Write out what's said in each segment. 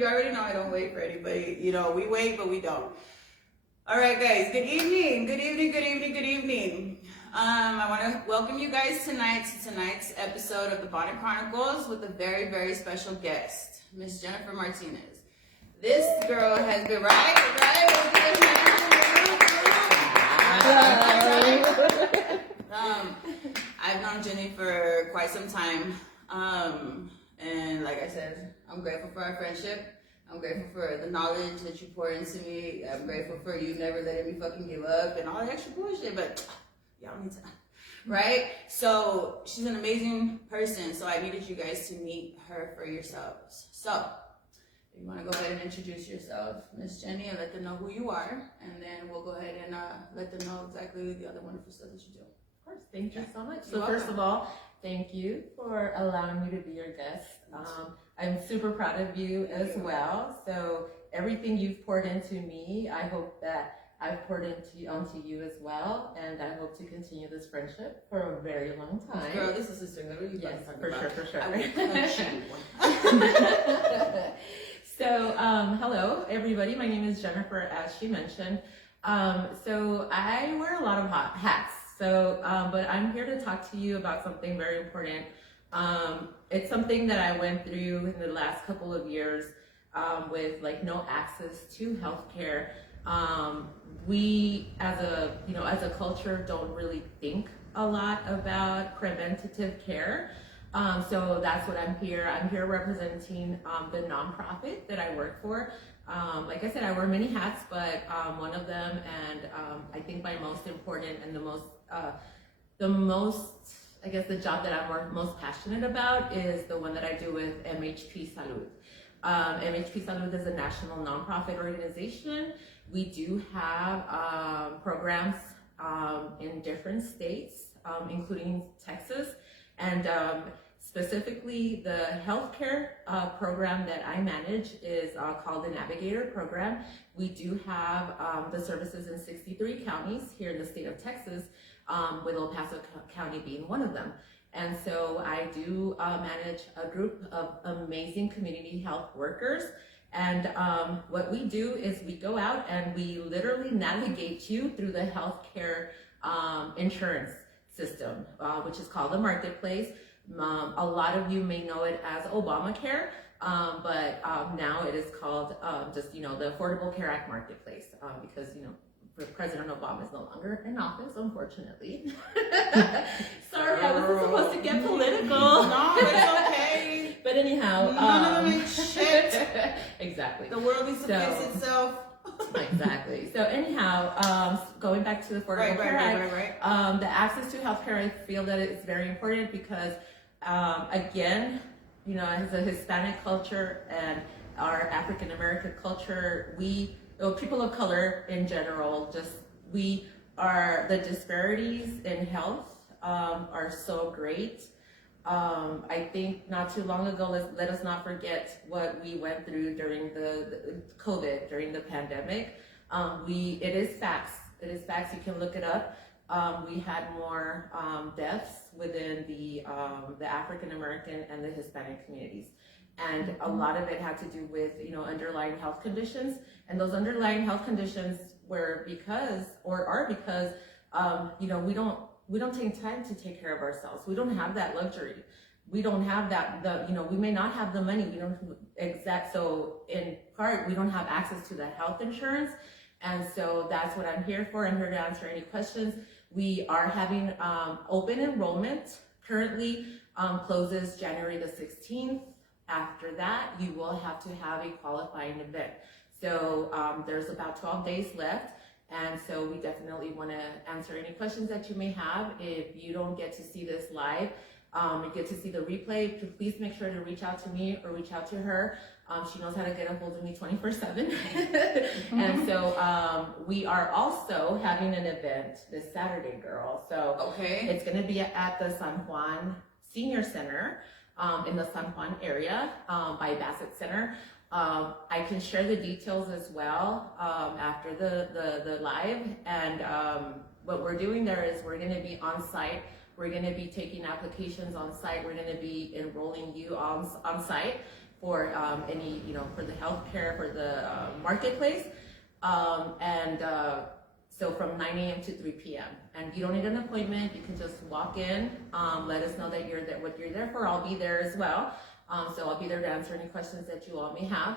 You already know I don't wait for anybody. You know, we wait, but we don't. All right, guys. Good evening. Good evening. Good evening. Good evening. I want to welcome you guys tonight to tonight's episode of the Bonnet Chronicles with a very, very special guest, Miss Jennifer Martinez. This girl has been right. I've known Jenny for quite some time, and like I said, I'm grateful for our friendship. I'm grateful for the knowledge that you pour into me. I'm grateful for you never letting me fucking give up and all that extra bullshit, but y'all need to, right? So she's an amazing person, so I needed you guys to meet her for yourselves. So you want to go ahead and introduce yourself, Miss Jenny, and let them know who you are, and then we'll go ahead and let them know exactly the other wonderful stuff that you do. Of course, thank you so much. You're so first of all, thank you for allowing me to be your guest. I'm super proud of you as well. So everything you've poured into me, I hope that I've poured onto you as well, and I hope to continue this friendship for a very long time. Girl, this is sister. What are you yes, talking for about? sure. I will cut you. So, hello everybody. My name is Jennifer, as she mentioned. So I wear a lot of hats. So, but I'm here to talk to you about something very important. It's something that I went through in the last couple of years with like no access to healthcare. We as a culture don't really think a lot about preventative care. So that's what I'm here. I'm here representing the nonprofit that I work for. Like I said, I wear many hats, but one of them, and I think my most important and the most, I guess the job that I'm most passionate about is the one that I do with MHP Salud. MHP Salud is a national nonprofit organization. We do have programs in different states, including Texas, and specifically the healthcare program that I manage is called the Navigator program. We do have the services in 63 counties here in the state of Texas, with El Paso County being one of them. And so I do manage a group of amazing community health workers. And what we do is we go out and we literally navigate you through the healthcare insurance system, which is called the Marketplace. A lot of you may know it as Obamacare, but now it is called just, the Affordable Care Act Marketplace, because, President Obama is no longer in office, unfortunately. Sorry, I wasn't supposed to get political. No, it's okay. But anyhow. No, shit. Exactly. The world needs to fix itself. Exactly. So anyhow, going back to the Affordable Care Act, the access to healthcare, I feel that it's very important because, again, as a Hispanic culture and our African American culture, people of color in general, the disparities in health are so great. I think not too long ago, let us not forget what we went through during the COVID, during the pandemic. It is facts. It is facts. You can look it up. We had more deaths within the African American and the Hispanic communities. And a lot of it had to do with, underlying health conditions. And those underlying health conditions are because, we don't take time to take care of ourselves. We don't have that luxury. We don't have that, we may not have the money. So in part, we don't have access to that health insurance. And so that's what I'm here for. I'm here to answer any questions. We are having open enrollment. Currently closes January the 16th. After that, you will have to have a qualifying event. So there's about 12 days left. And so we definitely want to answer any questions that you may have. If you don't get to see this live, you get to see the replay, please make sure to reach out to me or reach out to her. She knows how to get a hold of me 24/7. And so we are also having an event this Saturday, girl. So it's going to be at the San Juan Senior Center in the San Juan area by Bassett Center. I can share the details as well after the live. And what we're doing there is we're going to be on site. We're going to be taking applications on site. We're going to be enrolling you on site. for any, for the healthcare, for the marketplace. So from 9 a.m. to 3 p.m. And you don't need an appointment. You can just walk in, let us know that you're there, what you're there for. I'll be there as well. So I'll be there to answer any questions that you all may have.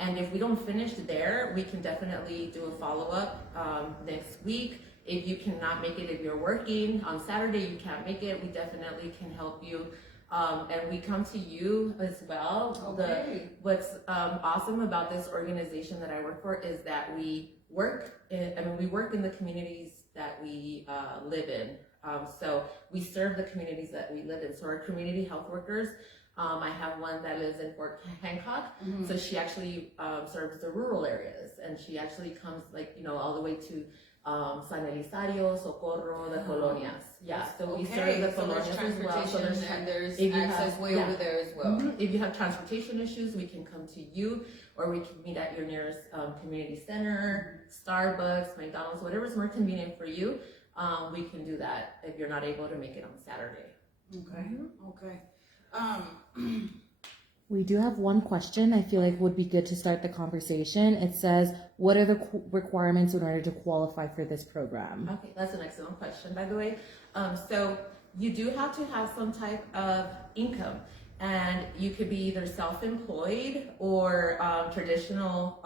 And if we don't finish there, we can definitely do a follow-up next week. If you cannot make it, if you're working on Saturday, you can't make it, we definitely can help you. And we come to you as well. Okay. What's awesome about this organization that I work for is that we work in the communities that we live in. So we serve the communities that we live in. So our community health workers, I have one that lives in Fort Hancock. Mm-hmm. So she actually serves the rural areas, and she actually comes all the way to San Elisario, Socorro, the colonias. Yeah, so we serve the colonias as well. So there's access way over there as well. Mm-hmm. If you have transportation issues, we can come to you, or we can meet at your nearest community center, Starbucks, McDonald's, whatever's more convenient for you. We can do that if you're not able to make it on Saturday. Okay. Okay. We do have one question I feel like would be good to start the conversation. It says, what are the requirements in order to qualify for this program? Okay, that's an excellent question, by the way. So you do have to have some type of income, and you could be either self-employed or traditional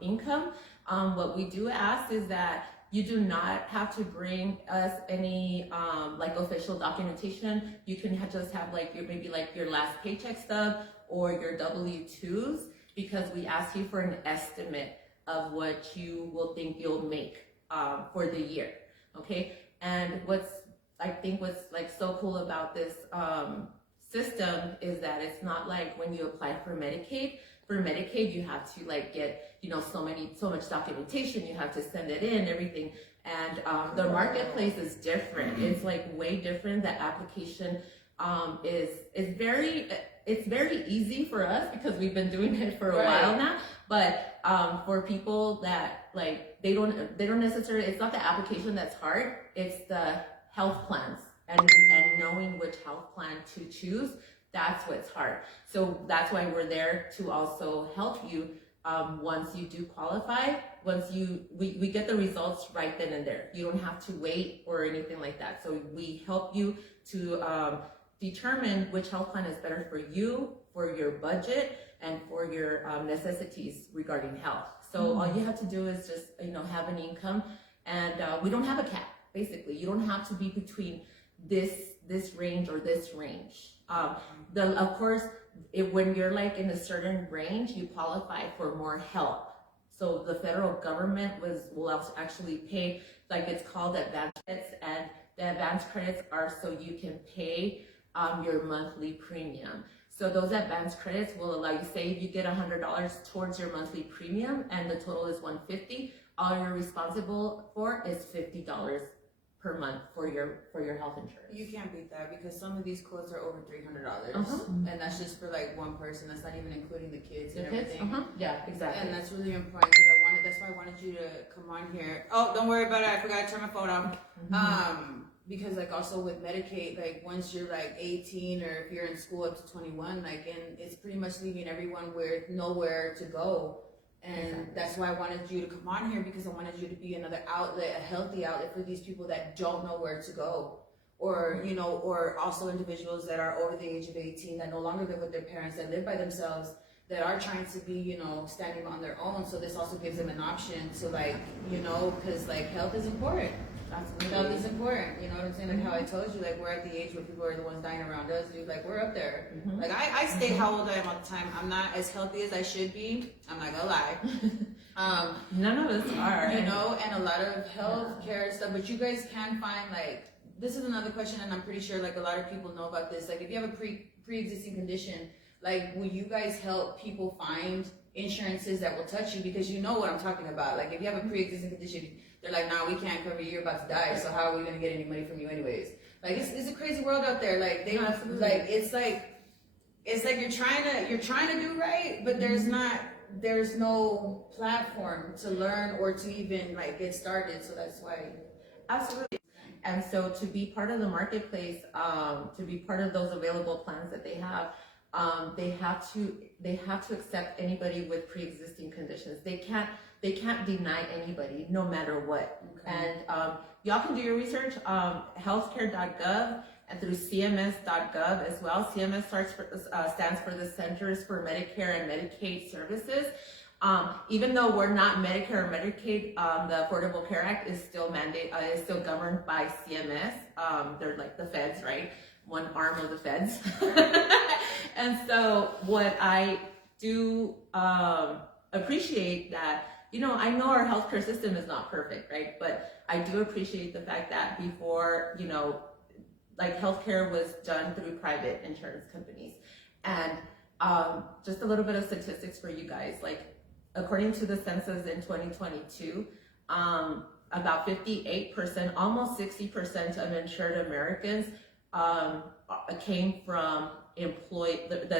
income. What we do ask is that you do not have to bring us any official documentation. You can just have your last paycheck stub or your W-2s, because we ask you for an estimate of what you will think you'll make for the year. Okay, and what's so cool about this system is that it's not like when you apply for Medicaid. For Medicaid, you have to get so much documentation. You have to send it in, everything. And the marketplace is different. It's way different. The application is very easy for us because we've been doing it for a while now. But for people that they don't necessarily, it's not the application that's hard. It's the health plans and knowing which health plan to choose. That's what's hard. So that's why we're there to also help you once you do qualify. We get the results right then and there. You don't have to wait or anything like that. So we help you to determine which health plan is better for you, for your budget, and for your necessities regarding health. So all you have to do is just have an income, and we don't have a cap. Basically, you don't have to be between this range or this range. Of course, when you're in a certain range, you qualify for more help. So the federal government will actually pay, it's called advance credits, and the advance credits are so you can pay your monthly premium. So those advance credits will allow you, say if you get $100 towards your monthly premium and the total is $150, all you're responsible for is $50 per month for your health insurance. You can't beat that because some of these quotes are over $300, and that's just for one person. That's not even including the kids and everything. Yeah, exactly. And that's really important because that's why I wanted you to come on here. Oh, don't worry about it. I forgot to turn my phone off. Because also with Medicaid, once you're 18 or if you're in school up to 21, and it's pretty much leaving everyone with nowhere to go. And that's why I wanted you to come on here, because I wanted you to be another outlet, a healthy outlet for these people that don't know where to go. Or, or also individuals that are over the age of 18 that no longer live with their parents, that live by themselves, that are trying to be, standing on their own. So this also gives them an option to because health is important. Absolutely. Health is important. You know what I'm saying? How I told you, we're at the age where people are the ones dying around us, dude. We're up there. I state how old I am all the time. I'm not as healthy as I should be. I'm not gonna lie. None of us are. And a lot of health care stuff. But you guys can find this is another question, and I'm pretty sure a lot of people know about this. If you have a pre-existing condition, will you guys help people find insurances that will touch you? Because you know what I'm talking about. If you have a pre-existing condition, they're nah, we can't cover you, you're about to die, so how are we gonna get any money from you anyways? It's a crazy world out there. It's you're trying to do right, but there's no platform to learn or to even get started. So that's why. Absolutely. And so to be part of the marketplace, to be part of those available plans that they have, they have to accept anybody with pre-existing conditions. They can't deny anybody, no matter what. Okay. And y'all can do your research, healthcare.gov and through cms.gov as well. CMS stands for the Centers for Medicare and Medicaid Services. Even though we're not Medicare or Medicaid, the Affordable Care Act is still is still governed by CMS. They're like the feds, right? One arm of the feds. And so what I do appreciate that, I know our healthcare system is not perfect, right? But I do appreciate the fact that before, like healthcare was done through private insurance companies. And just a little bit of statistics for you guys. Like, according to the census in 2022, about 58%, almost 60% of insured Americans came from the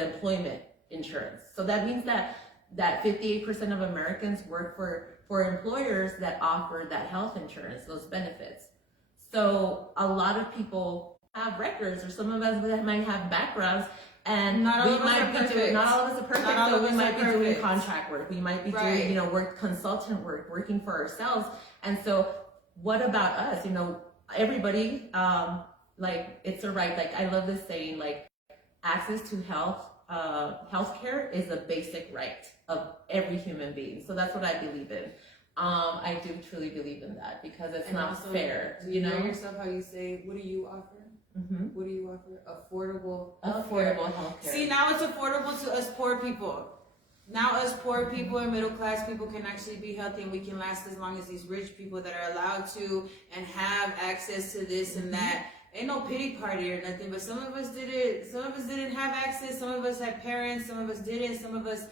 employment insurance. So that means that 58% of Americans work for employers that offer that health insurance, those benefits. So a lot of people have records, or some of us might have backgrounds, and not all we of us might are be perfect. doing, not all of us are perfect, Not all so of we us might are be doing perfect. contract work, we might be Right. doing, work, consultant work, working for ourselves. And so what about us? Everybody, like, it's a right. Like, I love this saying, like, access to healthcare is a basic right of every human being. So that's what I believe in. I do truly believe in that, because it's And not also, fair. Do you know yourself how you say, what do you offer? Mm-hmm. What do you offer? Affordable Healthcare. See, now it's affordable to us poor people. Now us poor people and middle class people can actually be healthy, and we can last as long as these rich people that are allowed to and have access to this and that. Ain't no pity party or nothing, but some of us did it. Some of us didn't have access. Some of us had parents. Some of us didn't. Some of us,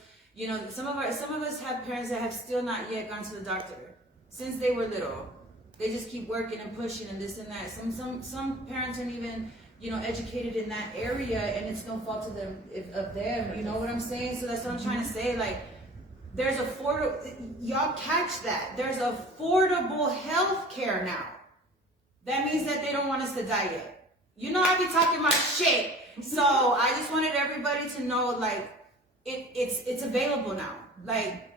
some of us have parents that have still not yet gone to the doctor since they were little. They just keep working and pushing and this and that. Some parents aren't even, educated in that area, and it's no fault of them. You know what I'm saying? So that's what I'm trying to say. Like, there's y'all catch that. There's affordable health care now. That means that they don't want us to die yet. I be talking my shit. So I just wanted everybody to know, like, it's available now. Like,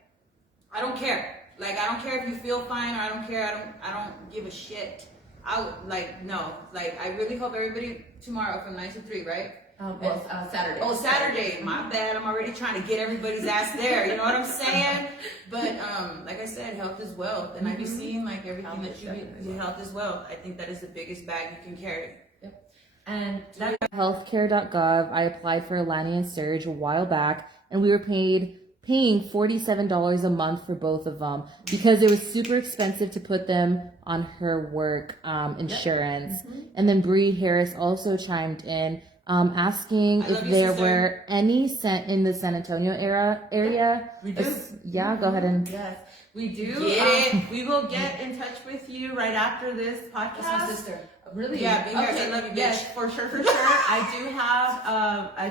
I don't care. Like, I don't care if you feel fine, or I don't care. I don't give a shit. No. Like, I really hope everybody tomorrow from 9 to 3, right? Saturday. Oh, Saturday. My bad. I'm already trying to get everybody's ass there. You know what I'm saying? But like I said, health is wealth, and I be seeing like everything that you health is wealth. I think that is the biggest bag you can carry. Yep. And Healthcare.gov. I applied for Lani and Serge a while back, and we were paying $47 a month for both of them, because it was super expensive to put them on her work insurance. Yep. And then Bree Harris also chimed in, asking if there were any in the San Antonio area. We do. Yeah, go ahead and. Yes, we do. Get it. We will get in touch with you right after this podcast. That's my sister. Really? Yeah, big okay. I love you, bitch. Yes, for sure. I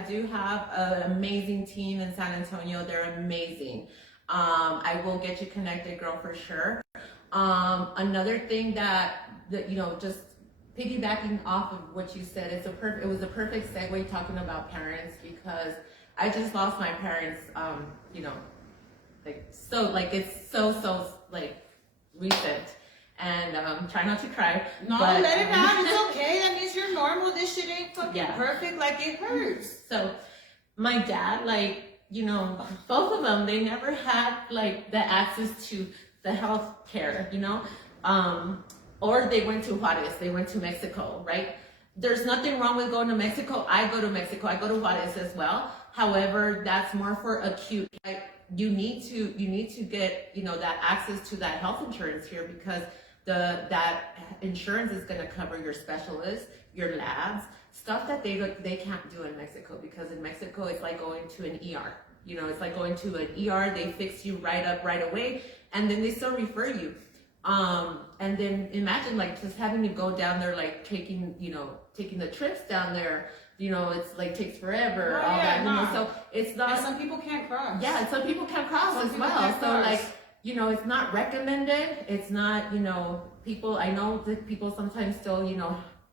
do have an amazing team in San Antonio. They're amazing. I will get you connected, girl, for sure. Another thing that just piggybacking off of what you said, it was a perfect segue talking about parents, because I just lost my parents. It's so recent. And try not to cry. No, but, let it out. It's okay. That means you're normal. This shit ain't fucking perfect. Like, it hurts. So my dad, both of them, they never had the access to the health care, or they went to Juarez, they went to Mexico, right? There's nothing wrong with going to Mexico. I go to Mexico, I go to Juarez as well. However, that's more for acute. You need to get, that access to that health insurance here, because that insurance is going to cover your specialists, your labs, stuff that they can't do in Mexico, because in Mexico it's like going to an ER. It's like going to an ER. They fix you right up right away, and then they still refer you. And then imagine just having to go down there, taking the trips down there. It's takes forever. Oh, all yeah, that. So it's not. And some people can't cross. Yeah, and some people can't cross Some as people well. can't So cross. it's not recommended. It's not, people, I know that people sometimes still,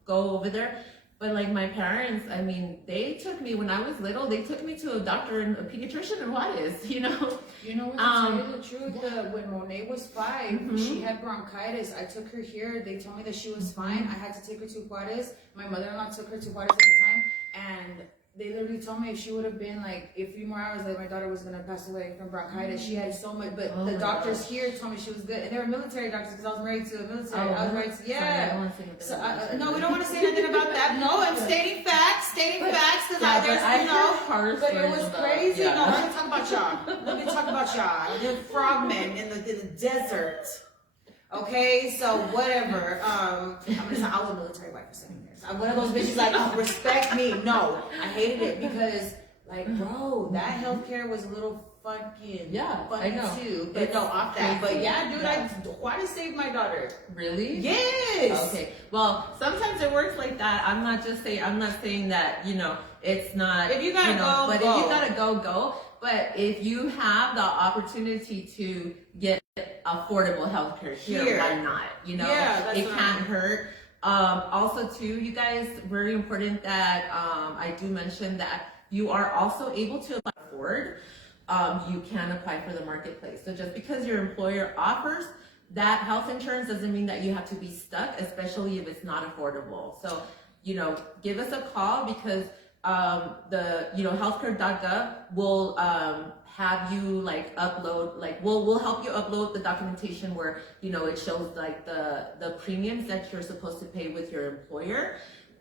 go over there. But like my parents, I mean, they took me when I was little. They took me to a doctor and a pediatrician in Juarez. You know. You know what? To tell you the truth, when Monet was 5, Mm-hmm. she had bronchitis. I took her here. They told me that she was fine. I had to take her to Juarez. My mother-in-law took her to Juarez at the time, and they literally told me if she would have been like a few more hours, that my daughter was gonna pass away from bronchitis. She had so much, but the doctors here told me she was good, and they were military doctors because I was married to a military. I was married to, yeah. So no, we don't want to say anything about that. No, I'm stating facts, because there's, you know. But it was crazy. Yeah. No, let me talk about y'all. Let me talk about y'all. The frogmen in the desert. Okay, so whatever. I'm gonna say I was a military wife for 7 years. I'm one of those bitches like, oh, respect me. No, I hated it because, like, bro, that healthcare was a little fucking funny I know. Too. But It's no, off that. crazy. But yeah, dude, why to save my daughter? Really? Yes. Okay. Well, sometimes it works like that. I'm not saying that, you know, it's not. If you gotta go, but go. if you gotta go. But if you have the opportunity to get affordable healthcare here, why not? You know, that's it what can't hurt. Also, too, you guys, very important that I do mention that you are also able to afford. You can apply for the marketplace. So just because your employer offers that health insurance doesn't mean that you have to be stuck, especially if it's not affordable. So, you know, give us a call because the, you know, healthcare.gov will have you like upload, like we'll help you upload the documentation where, you know, it shows like the premiums that you're supposed to pay with your employer.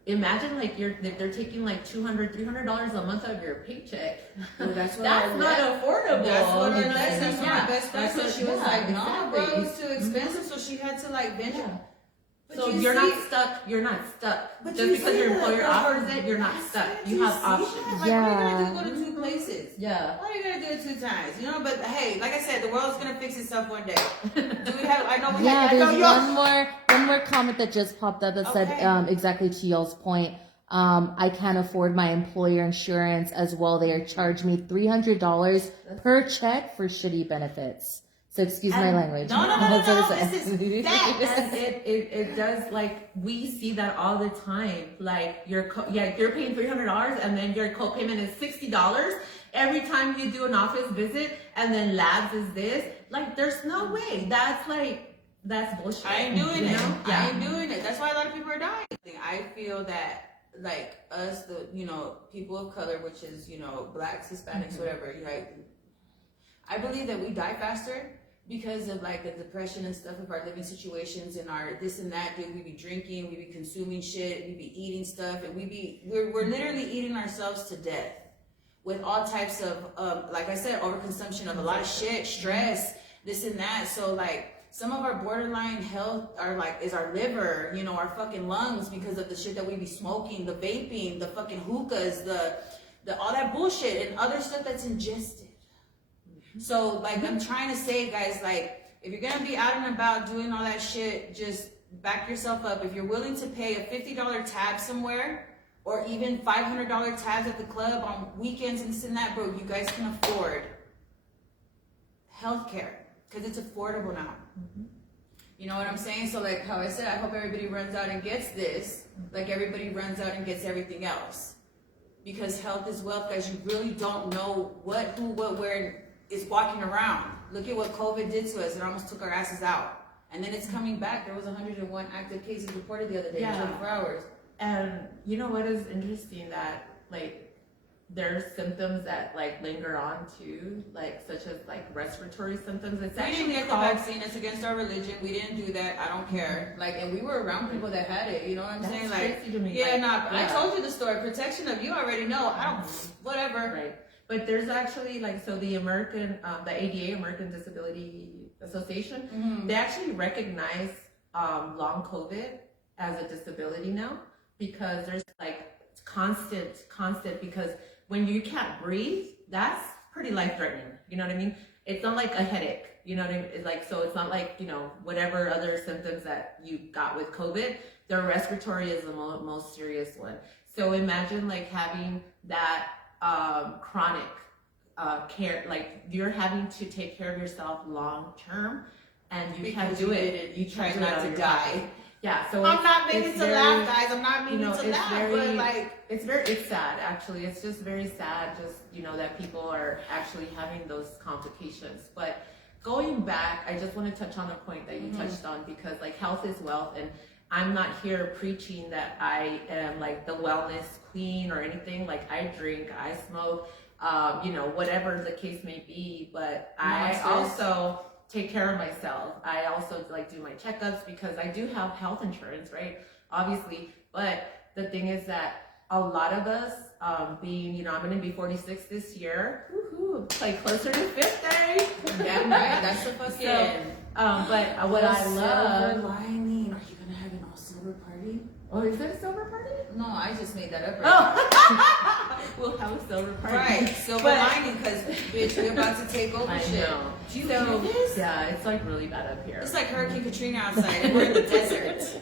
Imagine like if they're taking like $200-$300 a month of your paycheck. Well, that's what That's not affordable. That's what I It's- That's what my best friend said. She was like, no, exactly. bro, it was too expensive. So she had to like venture. Yeah. But So you you're see- not stuck. You're not stuck. But Just you because see your that, employer though. offers it, you're not stuck. Do You have see options. that? Like, what are you Yeah. gonna do? Go to 2 places. Yeah. Why are you gonna do it 2 times? You know, but hey, like I said, the world's gonna fix itself one day. Do we have? I know we Yeah, have. I know there's y'all. one more comment that just popped up that said Okay. exactly to y'all's point. I can't afford my employer insurance as well. They are charging me $300 per check for shitty benefits. So excuse my language. No. That's what it This says. is that. And it does, like, we see that all the time. Like you're paying $300 and then your co-payment is $60 every time you do an office visit, and then labs is this. Like, there's no way. That's bullshit. I ain't doing you it. know? I ain't doing it. That's why a lot of people are dying. I feel that like us, the people of color, which is blacks, Hispanics, whatever. Like, I believe that we die faster because of like the depression and stuff of our living situations and our this and that. Dude, we be drinking, we be consuming shit, we be eating stuff, and we're literally eating ourselves to death with all types of like I said, overconsumption of a lot of shit, stress, this and that. So like, some of our borderline health is our liver, our fucking lungs, because of the shit that we be smoking, the vaping, the fucking hookahs, the all that bullshit and other stuff that's ingested. So like, I'm trying to say, guys, like, if you're gonna be out and about doing all that shit, just back yourself up. If you're willing to pay a $50 tab somewhere, or even $500 tabs at the club on weekends and this and that, bro, you guys can afford healthcare. Because it's affordable now. You know what I'm saying? So like how I said, I hope everybody runs out and gets this, like everybody runs out and gets everything else. Because health is wealth, guys. You really don't know what, who, what, where is walking around. Look at what COVID did to us. It almost took our asses out. And then it's coming back. There was 101 active cases reported the other day in 24 hours. And you know what is interesting, that like there's symptoms that like linger on too, like such as like respiratory symptoms. It's We didn't actually get the called vaccine. It's against our religion. We didn't do that. I don't care. Like, and we were around people that had it. You know what I'm saying? Like, crazy to me. yeah, Like, I told you the story. Protection of you already know. I don't. Whatever. Right. But there's actually like, so the the ADA, American Disability Association, they actually recognize long COVID as a disability now, because there's like constant, because when you can't breathe, that's pretty life-threatening. You know what I mean? It's not like a headache. You know what I mean? It's like, so it's not like, whatever other symptoms that you got with COVID, the respiratory is the most serious one. So imagine like having that chronic care, like you're having to take care of yourself long term, and you can't do it. You try not to die. Yeah, so I'm not meaning it's to very, laugh, guys. I'm not meaning to it's laugh, very, but like, it's sad actually. It's just very sad, just that people are actually having those complications. But going back, I just want to touch on a point that you touched on, because like health is wealth, and I'm not here preaching that I am like the wellness queen or anything. Like I drink, I smoke, whatever the case may be, but I also take care of myself. I also like do my checkups because I do have health insurance, right? Obviously, but the thing is that a lot of us, being, I'm gonna be 46 this year, woohoo, like closer to 50. damn right, that's the fucking. But what I love. Silver lining. Are you gonna have an all silver party? Oh, is that a silver party? No, I just made that up. Oh, we'll have a silver party. Right, silver lining, because bitch, we're about to take over I shit. know. Do you hear this? Yeah, it's like really bad up here. It's like Hurricane Katrina outside, and we're in the desert.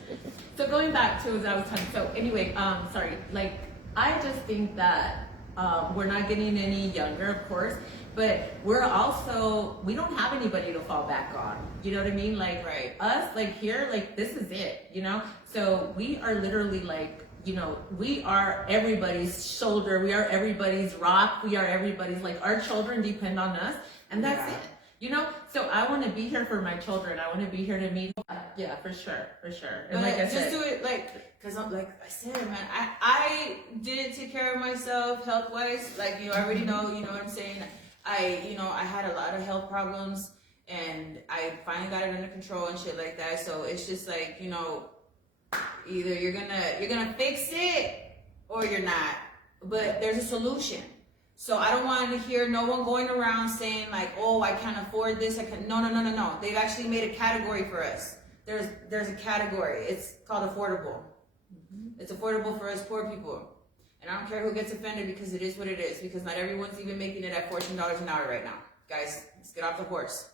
So going back to what I was talking. So anyway, sorry. Like I just think that we're not getting any younger, of course, but we don't have anybody to fall back on. You know what I mean? Like us, like here, like this is it. So we are literally like, we are everybody's shoulder. We are everybody's rock. We are everybody's, like, our children depend on us, and that's it. So I want to be here for my children. I want to be here to meet. Yeah, for sure. And but like I just said, do it because I'm like I said, man. I didn't take care of myself health wise. Like I already know. You know what I'm saying. I had a lot of health problems, and I finally got it under control and shit like that. So it's just like either you're gonna fix it or you're not. But there's a solution. So I don't want to hear no one going around saying like, oh, I can't afford this. No. They've actually made a category for us. There's a category. It's called affordable. It's affordable for us poor people. And I don't care who gets offended, because it is what it is. Because not everyone's even making it at $14 an hour right now. Guys, let's get off the horse.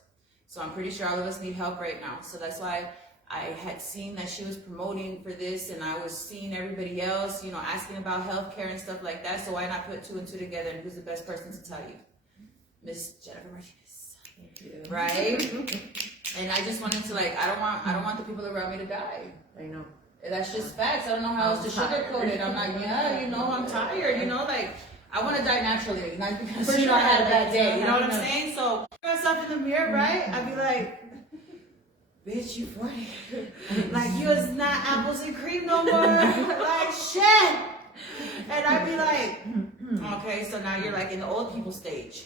So I'm pretty sure all of us need help right now. So that's why I had seen that she was promoting for this, and I was seeing everybody else, asking about healthcare and stuff like that. So why not put two and two together? And who's the best person to tell you? Miss Jennifer Martinez. thank you. Right? And I just wanted to I don't want the people around me to die. I know. That's just facts. I don't know how else to sugarcoat it. I'm like, I'm tired. I want to die naturally, not because I had a bad day. You know what I'm saying? So myself in the mirror, right? I'd be like, bitch, you 40. Like, you is not apples and cream no more. Like, shit. And I'd be like, okay, so now you're like in the old people stage.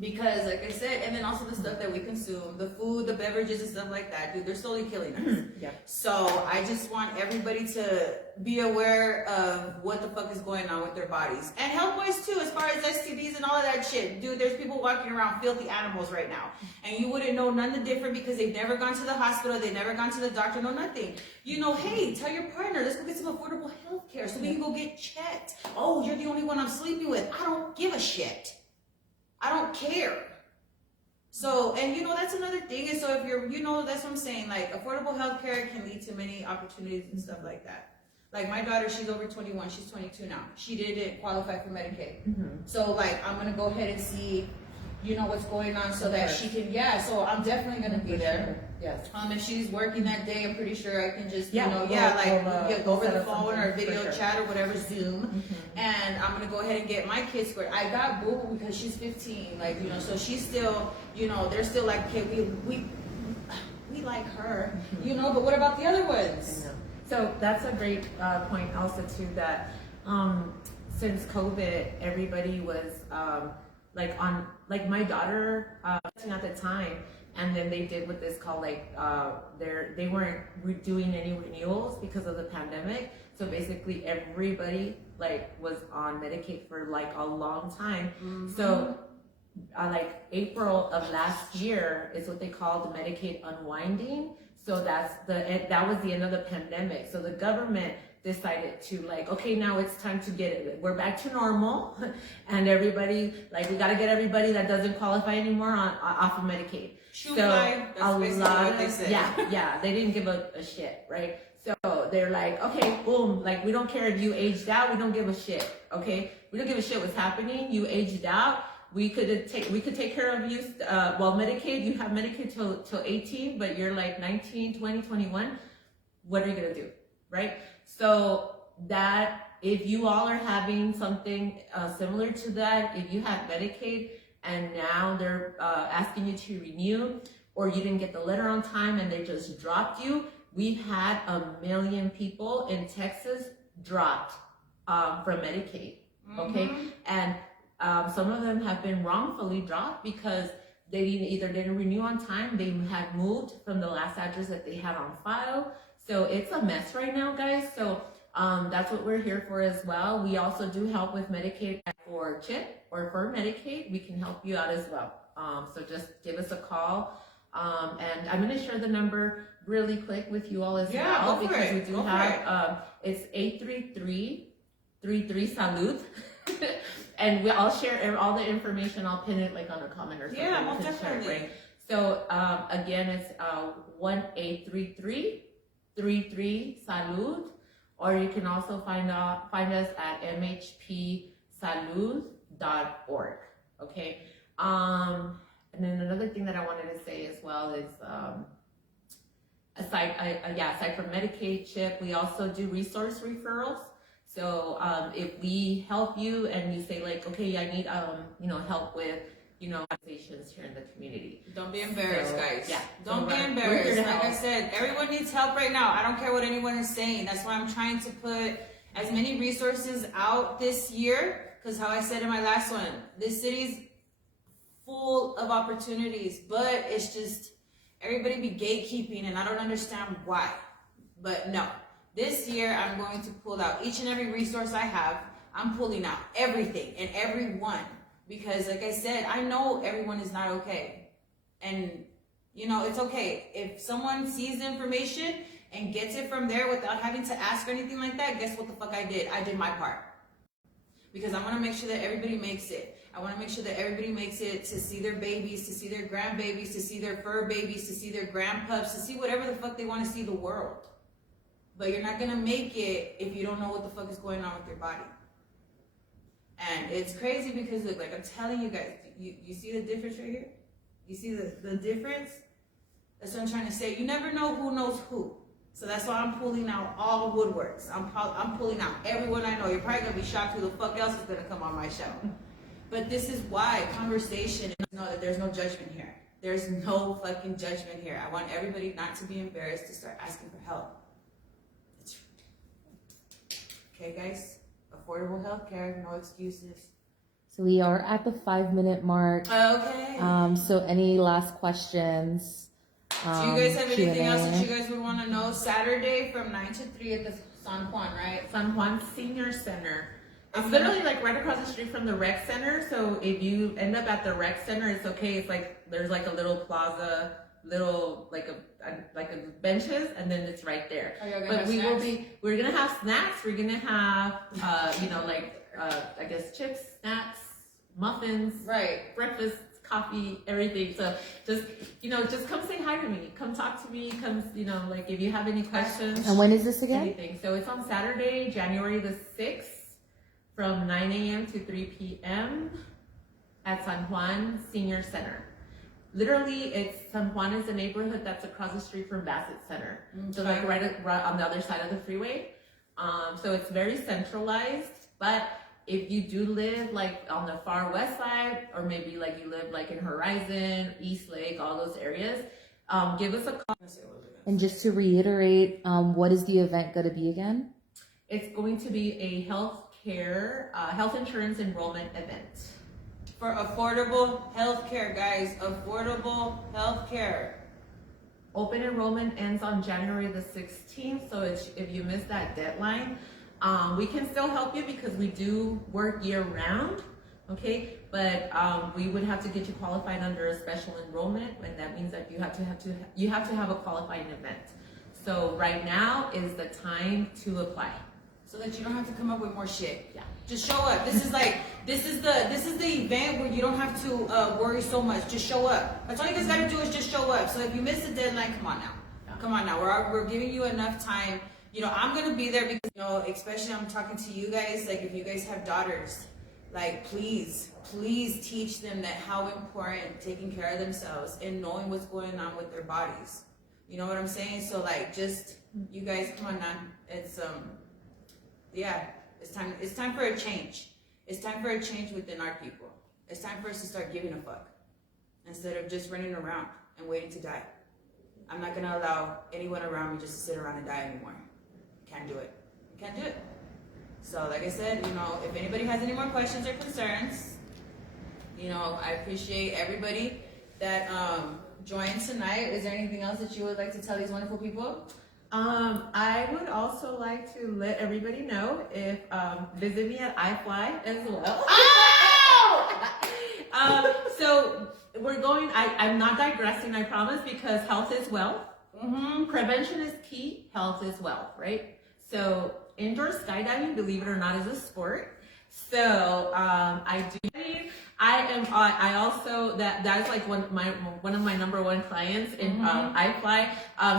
Because, like I said, and then also the stuff that we consume, the food, the beverages and stuff like that, dude, they're slowly killing us. Yeah. So I just want everybody to be aware of what the fuck is going on with their bodies. And health-wise too, as far as STDs and all of that shit. Dude, there's people walking around filthy animals right now. And you wouldn't know none the different because they've never gone to the hospital, they've never gone to the doctor, no nothing. Hey, tell your partner, let's go get some affordable health care so we can go get checked. Oh, you're the only one I'm sleeping with. I don't give a shit. I don't care. So, and that's another thing. And so if you're, that's what I'm saying. Like, affordable health care can lead to many opportunities and stuff like that. Like, my daughter, she's over 21. She's 22 now. She didn't qualify for Medicaid. So, like, I'm going to go ahead and see, what's going on so that she can, so I'm definitely going to be there. Yes. If she's working that day, I'm pretty sure I can just, go over the phone or video chat or whatever, Zoom. And I'm going to go ahead and get my kids squared. I got Boo because she's 15, so she's still, they're still like, okay, we like her, but what about the other ones? So that's a great point also too, that since COVID, everybody was my daughter at the time, and then they did what this called they weren't doing any renewals because of the pandemic. So basically everybody was on Medicaid for a long time. So April of last year is what they call the Medicaid unwinding. So that was the end of the pandemic. So the government decided to okay, now it's time to we're back to normal, and everybody we got to get everybody that doesn't qualify anymore off of Medicaid. So that's a lot of they said. They didn't give a shit, right? So they're okay, boom, we don't care if you aged out, we don't give a shit, okay? We don't give a shit what's happening. You aged out. We could take care of you. Medicaid, you have Medicaid till 18, but you're 19, 20, 21. what are you going to do? Right? So that if you all are having something similar to that, if you have Medicaid and now they're asking you to renew, or you didn't get the letter on time and they just dropped you, we've had 1 million people in Texas dropped from Medicaid, okay? And some of them have been wrongfully dropped because they either didn't renew on time, they had moved from the last address that they had on file. So it's a mess right now, guys. So that's what we're here for as well. We also do help with Medicaid for CHIP or for Medicaid. We can help you out as well. So just give us a call. And I'm going to share the number really quick with you all as well, because we do have, it's 833-33-SALUD. And I'll share all the information. I'll pin it like on a comment or something. Yeah, most definitely. Right? So again, it's 1-833-33-SALUD, or you can also find us at mhpsalud.org. Okay. And then another thing that I wanted to say as well is, aside from Medicaid, CHIP, we also do resource referrals. So if we help you and you say like, okay, I need help with organizations here in the community. Don't be embarrassed, guys. Yeah. Don't be embarrassed. Like I said, everyone needs help right now. I don't care what anyone is saying. That's why I'm trying to put as many resources out this year. Because how I said in my last one, this city's full of opportunities, but it's just everybody be gatekeeping, and I don't understand why. But no, this year I'm going to pull out each and every resource I have. I'm pulling out everything and everyone, because like I said, I know everyone is not okay, and it's okay if someone sees the information and gets it from there without having to ask or anything like that. Guess what the fuck I did? I did my part, because I want to make sure that everybody makes it. I want to make sure that everybody makes it to see their babies, to see their grandbabies, to see their fur babies, to see their grandpups, to see whatever the fuck they want to see the world. But you're not going to make it if you don't know what the fuck is going on with your body. And it's crazy because, look, like I'm telling you guys, you see the difference right here? You see the difference? That's what I'm trying to say. You never know who knows who. So that's why I'm pulling out all woodworks. I'm pulling out everyone I know. You're probably going to be shocked who the fuck else is going to come on my show. But this is why conversation, know that there's no judgment here. There's no fucking judgment here. I want everybody not to be embarrassed to start asking for help. Okay, guys? Affordable health care, no excuses. So we are at the 5-minute mark. Okay. So any last questions? Do you guys have anything else that you guys would want to know? Saturday from 9 to 3 at the San Juan, right? San Juan Senior Center. It's literally like right across the street from the rec center. So if you end up at the rec center, it's okay. It's like there's like a little plaza, like a benches, and then it's right there. But we're gonna have snacks. We're gonna have I guess chips, snacks, muffins, right, breakfast, coffee, everything. So just come say hi to me. Come talk to me. Come if you have any questions. And when is this again? Anything. So it's on Saturday, January the 6th. From 9 a.m. to 3 p.m. at San Juan Senior Center. Literally, San Juan is a neighborhood that's across the street from Bassett Center. Okay. So like right on the other side of the freeway. So it's very centralized, but if you do live like on the far west side, or maybe like you live like in Horizon, East Lake, all those areas, give us a call. And just to reiterate, what is the event going to be again? It's going to be a health insurance enrollment event. For affordable health care, guys. Affordable health care. Open enrollment ends on January the 16th, so if you miss that deadline, we can still help you because we do work year round, okay? But we would have to get you qualified under a special enrollment, and that means that you have to have a qualifying event. So right now is the time to apply. So that you don't have to come up with more shit. Yeah. Just show up. This is the event where you don't have to worry so much. Just show up. That's all you guys gotta do is just show up. So if you miss the deadline, come on now. Yeah. Come on now. We're giving you enough time. I'm gonna be there because especially I'm talking to you guys. Like if you guys have daughters, like please teach them that how important taking care of themselves and knowing what's going on with their bodies. You know what I'm saying? So like, just you guys, come on now. It's yeah, it's time for a change. It's time for a change within our people. It's time for us to start giving a fuck instead of just running around and waiting to die. I'm not gonna allow anyone around me just to sit around and die anymore. Can't do it. Can't do it. So like I said, you know, if anybody has any more questions or concerns, you know, I appreciate everybody that joined tonight. Is there anything else that you would like to tell these wonderful people? I would also like to let everybody know if visit me at iFly as well. So we're going. I'm not digressing. I promise, because health is wealth. Mm-hmm. Prevention is key. Health is wealth, right? So indoor skydiving, believe it or not, is a sport. So I do. I also that's like one of my number one clients in iFly.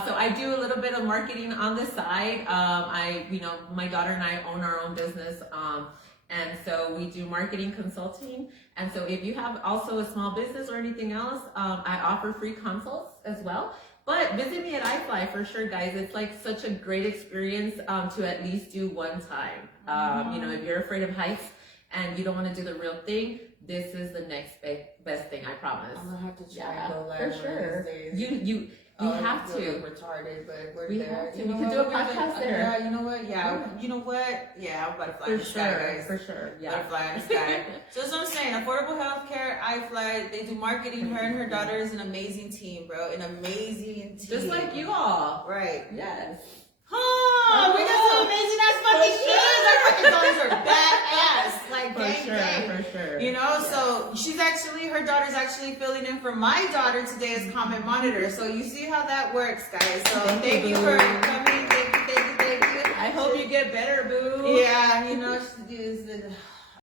So I do a little bit of marketing on the side. My daughter and I own our own business. And so we do marketing consulting. And so if you have also a small business or anything else, I offer free consults as well. But visit me at iFly for sure, guys. It's like such a great experience to at least do one time. You know, if you're afraid of heights and you don't want to do the real thing, this is the next best thing, I promise. I'm gonna have to try and go live for sure. You have to. Retarded, but we're We there. have to. We can do a podcast there. Yeah, you know what? Yeah, you know what? Yeah, I'm about to fly in the sky, guys. For sure. Yeah. About to fly in the sky. So that's what I'm saying. Affordable healthcare, iFly. They do marketing. Her and her daughter is an amazing team, bro. An amazing team. Just like you all. Right. Yes. Oh, we got some amazing ass fucking shoes. Our fucking daughters are badass. Like, For sure. You know, so her daughter's actually filling in for my daughter today as comment monitor. So you see how that works, guys. So thank you for coming. Thank you. I hope you get better, boo. Yeah, you know, she is